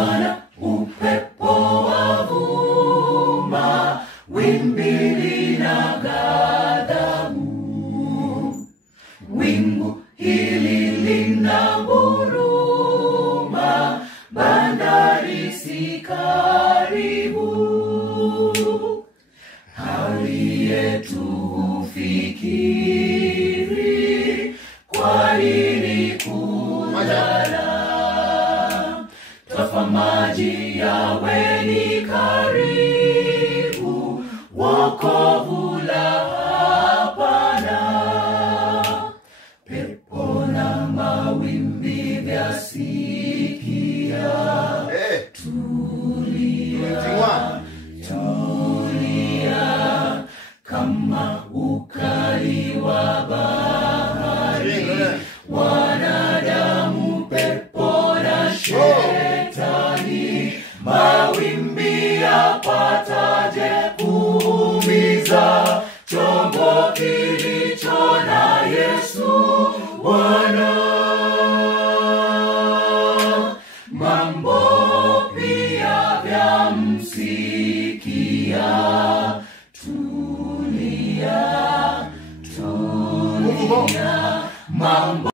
Bwana upepo wavuma, wimbi lina ghadhabu. Wingu hili lina nguruma, bandari si karibu. Hali yetu hufikiri, kwa nini kulala? Twafa maji yawe ni karibu, wokovu la hapana. Pepo na mawimbi vyasikia, tulia, tulia, kama ukali wa bahari. Wanadamu, pepo na shetani, mawimbi yapataje kuumiza chombo kilicho na Yesu Bwana? Mambo pia vyamsikia, tulia, tulia, mambo